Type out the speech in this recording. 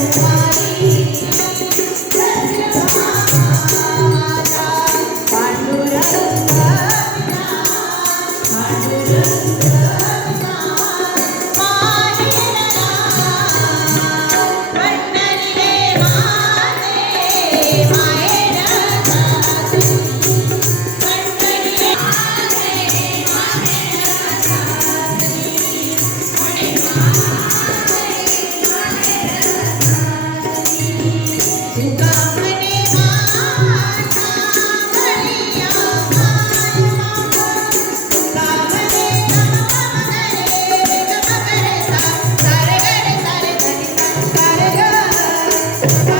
everybody. Thank you.